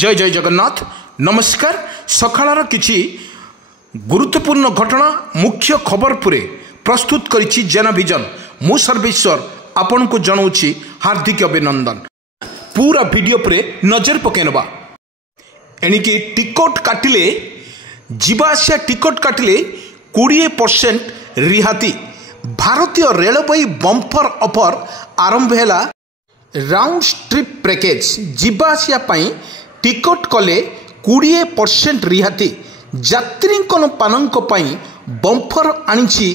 जय जय जगन्नाथ नमस्कार। सकाळर किछि गुरुत्वपूर्ण घटना मुख्य खबर पुरे प्रस्तुत करिछि जनभिजन। मु सर्वेश्वर आपण को जनाउछि हार्दिक अभिनंदन। पूरा वीडियो पुरे नजर पकेनबा। एणिकी टिकट काटिले जीवासिया टिकट काटिले 20% रिहाती। भारतीय रेलवे बम्पर ऑफर आरंभ हैला। राउंड ट्रिप पैकेज जीवासिया पाई टिकट कले 20% रिहाती। यात्री बम्पर आनी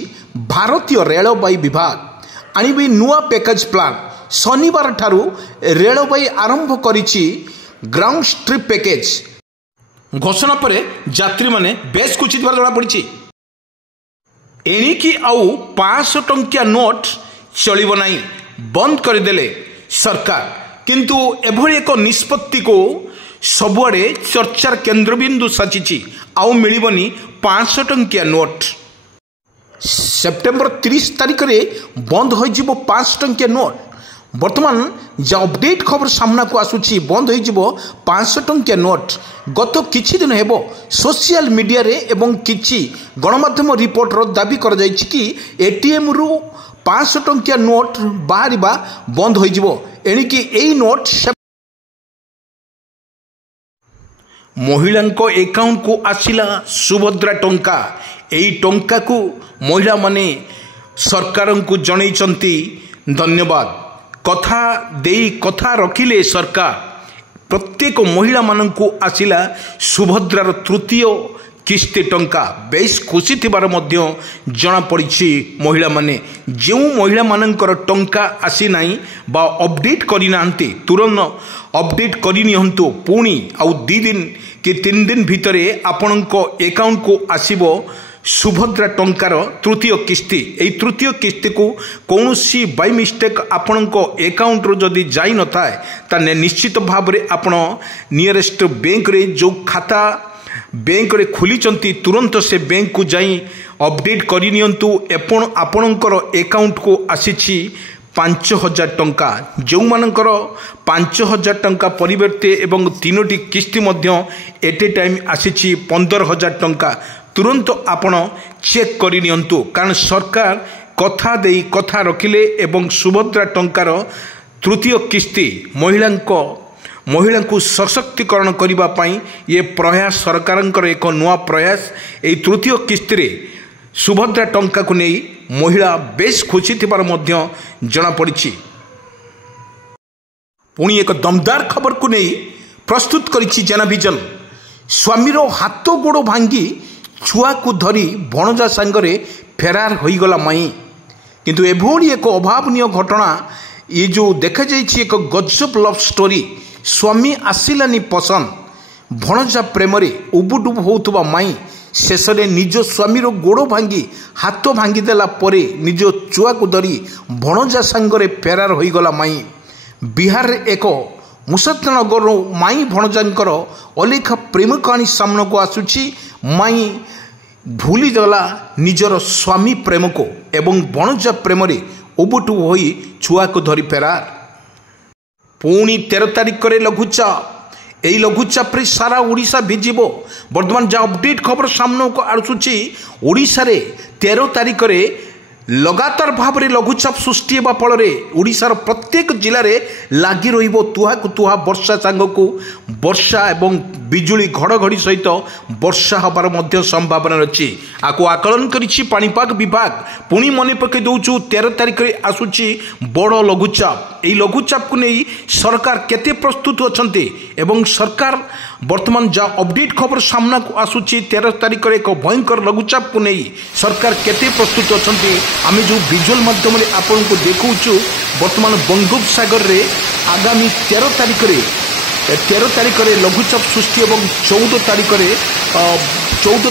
भारतीय रेलवे विभाग आनिबे नुआ पैकेज प्लान। शनिवार ठारू रेलवे आरंभ करिछि ग्राउंड ट्रिप पैकेज। घोषणा पर यात्री माने बेस खुशी जଣା पड़ी। एणिकी आउ 500 टंकिया नोट चलिब नहीं बंद करदेले सरकार। किंतु एभली एक निष्पत्ति को सबुआड़े चर्चार केन्द्रबिंदु साजिछि। आउ मिलिबनी 500 टंकिया नोट। सेप्टेम्बर 30 तारिख में बंद हो 500 टंकिया नोट। वर्तमान जो अपडेट खबर सामना को आसुची बंद हो 500 टंकिया नोट। गत किछि दिन हेबो सोशल मीडिया रे एवं किछि गणमाध्यम रिपोर्टर दाबी कर जायछि कि एटीएम रु 500 टंकिया नोट बाहरिबा बंद हो। एणिकी एई नोट महिला एकाउंट को आसिला सुभद्रा टंका। एई टंका को महिला माने सरकार को जनैचंती धन्यवाद। कथा देई कथा रखिले सरकार। प्रत्येक महिला मानन को आसिला सुभद्रार तृतीय किस्ती टंका। बेस खुशी थिबार मध्य जना पड़ी। महिला माने जो महिला मानकर टंका आसी नाही बा अपडेट करि नांती तुरंत अपडेट करि निहंतु। पुणी आउ 2 दिन कि 3 दिन भितरे आपणको अकाउंट को आसीबो सुभद्रा टंकार तृतीय किस्ती। एई तृतीय किस्ती को कौनसी बाय मिस्टेक आपणको अकाउंट रो जदी जाई न थाए ताने निश्चित भाव रे आपण नियरेस्ट बैंक रे जो खाता बैंक रे खुली चंती तुरंत से बैंक को जाई अपडेट करि नियंतु। एपण आपणकर अकाउंट को आसीछि 5000 टंका। जो मानकर 5000 टंका परिवर्ते एवं 3टी किस्ती मध्य एट ए टाइम आसीछि 15000 टंका। तुरंत आपण चेक करि नियंतु। कारण सरकार कथा देई कथा रखिले एवं सुभद्रा टंकार तृतीय किस्ती महिला को सशक्तिकरण करबा पई ये प्रयास सरकारंकर एक नुआ प्रयास। एई तृतीय किस्ती रे सुभद्रा टंका को नहीं महिला बेस खुशी थिबार मध्य जना पड़ी। पुणी एक दमदार खबर को नहीं प्रस्तुत करिछि जनभिजन। स्वामीर हाथ गोड़ भांगी छुआ को धरी भणजा सांगरे फेरार होईगला माई। किंतु एभली एक अभावनीय घटना ये जो देखा जाइछि एक गजब लव स्टोरी। स्वामी आसिलानी पसंद भणजा प्रेम रे उबुडुब होउतबा माई शेष में निज स्वामीर गोड़ भांगी हाथ भांगीदेला परे निज छुआ को धरी भणजा सांगरे फेरार होईगला माई। बिहार एक मुसद्दनगर माई भणजांकर अलेखा प्रेम कहानी सामना को आसुची। माई भूली गला निजर स्वामी प्रेम को एवं भणजा प्रेम रे उबुटुब होई छुआ को धरी फेरार। पुणी 13 तारिख रे लघुचाप। यही लघुचाप रे सारा ओडिशा भिजिबो। वर्तमान जहाँ अपडेट खबर सामना को आसुची ओडिशा रे 13 तारिख रे लगातार भाव में लघुचाप सृष्टि होगा फल ओडिशार प्रत्येक जिले में लगी रहिबो तुहा को तुहा वर्षा सांग को वर्षा एवं बिजुली घड़घड़ी सहित वर्षा हबार मध्य संभावना अच्छी। आपको आकलन करिछि पाणीपाग विभाग। पुणी मन पकई दौचु 13 तारिख रे आसुची बड़ लघुचाप। यही लघुचाप को नहीं सरकार केते प्रस्तुत अछंती एवं सरकार वर्तमान जहाँ अपडेट खबर सामना को आसुची 13 तारिख रे एक भयंकर लघुचाप को नहीं सरकार केते प्रस्तुत अछंती आमे जो विजुअल माध्यम रे आपन को देखौछु। वर्तमान बंगोपसागर रे आगामी 13 तारिख रे लघुचाप सृष्टि एवं 14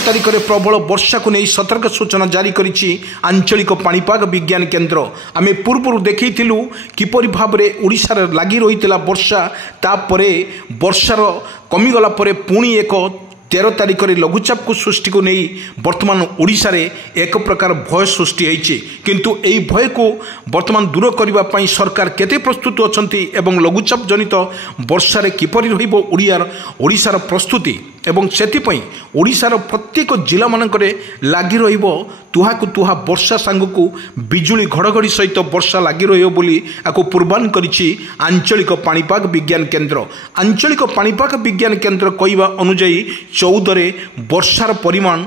तारिख रे प्रबल वर्षा को नहीं सतर्क सूचना जारी करिछि आंचलिक पाणीपाग विज्ञान केन्द्र। आमे पूर्व देखैथिलु किपरि भाव रे ओडिशा रे लागि रहितला वर्षा। तापरे वर्षार कमिगला परे पुणी एक 13 तारिखରେ ଲଘୁଚାପ ସୃଷ୍ଟିକୁ ନେଇ ବର୍ତ୍ତମାନ ଓଡ଼ିଶାରେ ଏକ ପ୍ରକାର ଭୟ ସୃଷ୍ଟି ହୋଇଛି। କିନ୍ତୁ ଏହି ଭୟକୁ ବର୍ତ୍ତମାନ ଦୂର କରିବା ପାଇଁ ସରକାର କେତେ ପ୍ରସ୍ତୁତ ଅଛନ୍ତି ଏବଂ ଲଘୁଚାପ ଜନିତ ବର୍ଷାରେ କିପରି ରହିବ ଓଡ଼ିଶାର ପ୍ରସ୍ତୁତି ଏବଂ ସେଥିପାଇଁ ଓଡ଼ିଶାର ପ୍ରତ୍ୟେକ ଜିଲ୍ଲାମାନଙ୍କରେ ଲାଗି ରହିବ ତୁହାକୁ ତୁହା ବର୍ଷା ସାଙ୍ଗକୁ ବିଜୁଳି ଘଡ଼ଘଡ଼ି ସହିତ ବର୍ଷା ଲାଗି ରହିବ ବୋଲି ଆକୁ ପୂର୍ବାନ କରିଛି ଆଞ୍ଚଳିକ ପାଣିପାଗ ବିଜ୍ଞାନ କେନ୍ଦ୍ର। ଆଞ୍ଚଳିକ ପାଣିପାଗ ବିଜ୍ଞାନ କେନ୍ଦ୍ର କହିବା ଅନୁଯାୟୀ 14ରେ ବର୍ଷାର ପରିମାଣ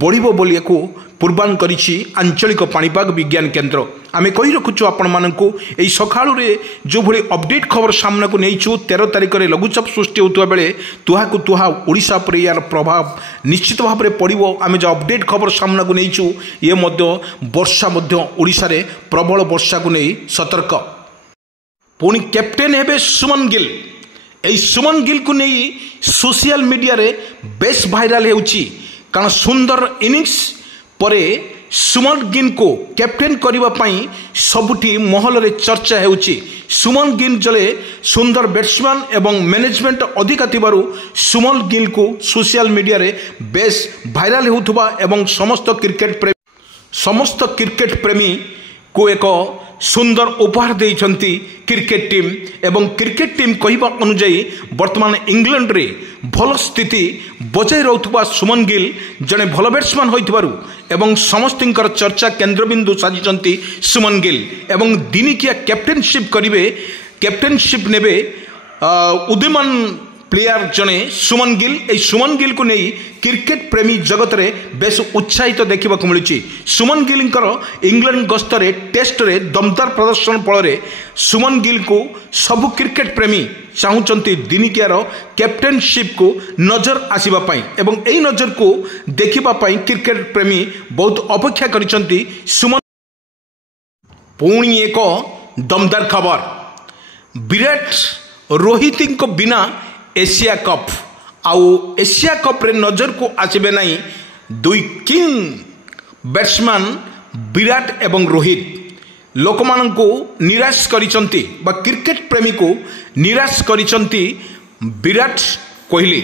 ବଢ଼ିବ ବୋଲି ଆକୁ ପୂର୍ବାନ କରିଛି ଆଞ୍ଚଳିକ ପାଣିପାଗ ବିଜ୍ଞାନ କେନ୍ଦ୍ର। ଆମେ କହି ରଖୁଛୁ ଆପଣମାନଙ୍କୁ ଏହି ସକାଳରେ ଯେଉଁଭଳି ଅପଡେଟ୍ ଖବର ସାମ୍ନାକୁ ନେଇଛୁ 13 ତାରିଖରେ ଲଘୁଚାପ ସୃଷ୍ଟି ହେଉଥିବା ବେଳେ ତୁହାକୁ ତୁହା ଓଡ଼ିଶା ଉପରେ ଏହାର ପ୍ରଭାବ ନିଶ୍ଚିତ ଭାବରେ ପଡ଼ିବ। ଆମେ ଯେଉଁ ଅପଡେଟ୍ ଖବର ସାମ୍ନାକୁ ନେଇଛୁ ଇଏ ମଧ୍ୟ ବର୍ଷା ମଧ୍ୟ ଓଡ଼ିଶାରେ ପ୍ରବଳ ବର୍ଷାକୁ ନେଇ ସତର୍କ। ପୁଣି କ୍ୟାପ୍ଟେନ୍ ହେବେ ସୁମନ ଗିଲ୍। ଏହି ସୁମନ ଗିଲ୍କୁ ନେଇ ସୋସିଆଲ ମିଡ଼ିଆରେ ବେଶ୍ ଭାଇରାଲ ହେଉଛି କାରଣ ସୁନ୍ଦର ଇନିଂସ ପରେ ସୁମନ ଗିଲ୍କୁ କ୍ୟାପ୍ଟେନ୍ କରିବା ପାଇଁ ସବୁଠି ମହଲରେ ଚର୍ଚ୍ଚା ହେଉଛି। ସୁମନ ଗିଲ୍ ଜଣେ ସୁନ୍ଦର ବ୍ୟାଟ୍ସମ୍ୟାନ୍ ଏବଂ ମ୍ୟାନେଜମେଣ୍ଟ ଅଧିକା ଥିବାରୁ ସୁମନ ଗିଲ୍କୁ ସୋସିଆଲ ମିଡ଼ିଆରେ ବେଶ୍ ଭାଇରାଲ ହେଉଥିବା ଏବଂ ସମସ୍ତ କ୍ରିକେଟ ପ୍ରେମୀକୁ ଏକ ସୁନ୍ଦର ଉପହାର ଦେଇଛନ୍ତି କ୍ରିକେଟ ଟିମ୍ ଏବଂ କ୍ରିକେଟ ଟିମ୍ କହିବା ଅନୁଯାୟୀ ବର୍ତ୍ତମାନ ଇଂଲଣ୍ଡରେ ଭଲ ସ୍ଥିତି ବଜାୟ ରହୁଥିବା ସୁମନ ଗିଲ୍ ଜଣେ ଭଲ ବ୍ୟାଟ୍ସମ୍ୟାନ୍ ହୋଇଥିବାରୁ ଏବଂ ସମସ୍ତଙ୍କର ଚର୍ଚ୍ଚା କେନ୍ଦ୍ରବିନ୍ଦୁ ସାଜିଛନ୍ତି ସୁମନ ଗିଲ୍ ଏବଂ ଦିନିକିଆ କ୍ୟାପ୍ଟେନସିପ୍ ନେବେ ଉଦୀୟମାନ ପ୍ଲେୟାର ଜଣେ ସୁମନ ଗିଲ୍। ଏହି ସୁମନ ଗିଲ୍କୁ ନେଇ କ୍ରିକେଟ ପ୍ରେମୀ ଜଗତରେ ବେଶ୍ ଉତ୍ସାହିତ ଦେଖିବାକୁ ମିଳୁଛି। ସୁମନ ଗିଲ୍ଙ୍କର ଇଂଲଣ୍ଡ ଗସ୍ତରେ ଟେଷ୍ଟରେ ଦମଦାର ପ୍ରଦର୍ଶନ ଫଳରେ ସୁମନ ଗିଲ୍କୁ ସବୁ କ୍ରିକେଟ ପ୍ରେମୀ ଚାହୁଁଛନ୍ତି ଦିନିକିଆର କ୍ୟାପ୍ଟେନସିପ୍କୁ ନଜର ଆସିବା ପାଇଁ ଏବଂ ଏହି ନଜରକୁ ଦେଖିବା ପାଇଁ କ୍ରିକେଟ ପ୍ରେମୀ ବହୁତ ଅପେକ୍ଷା କରିଛନ୍ତି। ସୁମନ ପୁଣି ଏକ ଦମଦାର ଖବର, ବିରାଟ ରୋହିତଙ୍କ ବିନା ଏସିଆ କପ୍ ଆଉ ଏସିଆ କପ୍ରେ ନଜରକୁ ଆସିବେ ନାହିଁ ଦୁଇ କିଙ୍ଗ ବ୍ୟାଟ୍ସମ୍ୟାନ୍ ବିରାଟ ଏବଂ ରୋହିତ। ଲୋକମାନଙ୍କୁ ନିରାଶ କରିଛନ୍ତି ବା କ୍ରିକେଟ ପ୍ରେମୀକୁ ନିରାଶ କରିଛନ୍ତି ବିରାଟ କୋହଲି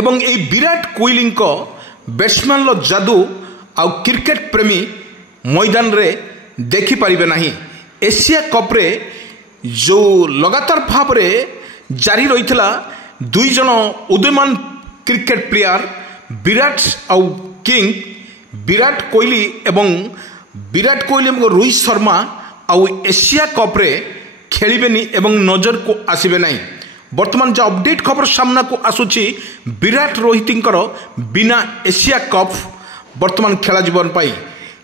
ଏବଂ ଏହି ବିରାଟ କୋହଲିଙ୍କ ବ୍ୟାଟ୍ସମ୍ୟାନ୍ର ଯାଦୁ ଆଉ କ୍ରିକେଟ ପ୍ରେମୀ ମଇଦାନରେ ଦେଖିପାରିବେ ନାହିଁ। ଏସିଆ କପ୍ରେ ଯେଉଁ ଲଗାତାର ଭାବରେ ଜାରି ରହିଥିଲା ଦୁଇ ଜଣ ଉଦୀୟମାନ କ୍ରିକେଟ ପ୍ଲେୟାର ବିରାଟ ଆଉ କିଙ୍ଗ ବିରାଟ କୋହଲି ଏବଂ ରୋହିତ ଶର୍ମା ଆଉ ଏସିଆ କପ୍ରେ ଖେଳିବେନି ଏବଂ ନଜରକୁ ଆସିବେ ନାହିଁ। ବର୍ତ୍ତମାନ ଯେଉଁ ଅପଡେଟ୍ ଖବର ସାମ୍ନାକୁ ଆସୁଛି ବିରାଟ ରୋହିତଙ୍କର ବିନା ଏସିଆ କପ୍ ବର୍ତ୍ତମାନ ଖେଳାଯିବ ପାଇଁ,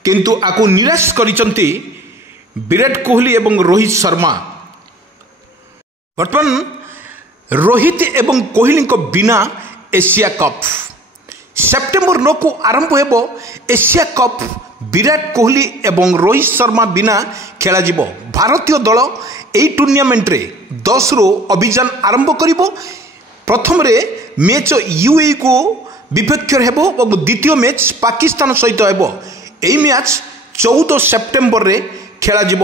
କିନ୍ତୁ ଆକୁ ନିରାଶ କରିଛନ୍ତି ବିରାଟ କୋହଲି ଏବଂ ରୋହିତ ଶର୍ମା। ବର୍ତ୍ତମାନ ରୋହିତ ଏବଂ କୋହଲିଙ୍କ ବିନା ଏସିଆ କପ୍ ସେପ୍ଟେମ୍ବର 9କୁ ଆରମ୍ଭ ହେବ ଏସିଆ କପ୍। ବିରାଟ କୋହଲି ଏବଂ ରୋହିତ ଶର୍ମା ବିନା ଖେଳାଯିବ। ଭାରତୀୟ ଦଳ ଏହି ଟୁର୍ଣ୍ଣାମେଣ୍ଟରେ 10ରୁ ଅଭିଯାନ ଆରମ୍ଭ କରିବ। ପ୍ରଥମରେ ମ୍ୟାଚ୍ ୟୁଏଇକୁ ବିପକ୍ଷରେ ହେବ ଏବଂ ଦ୍ୱିତୀୟ ମ୍ୟାଚ୍ ପାକିସ୍ତାନ ସହିତ ହେବ। ଏହି ମ୍ୟାଚ୍ 14 ସେପ୍ଟେମ୍ବରରେ ଖେଳାଯିବ।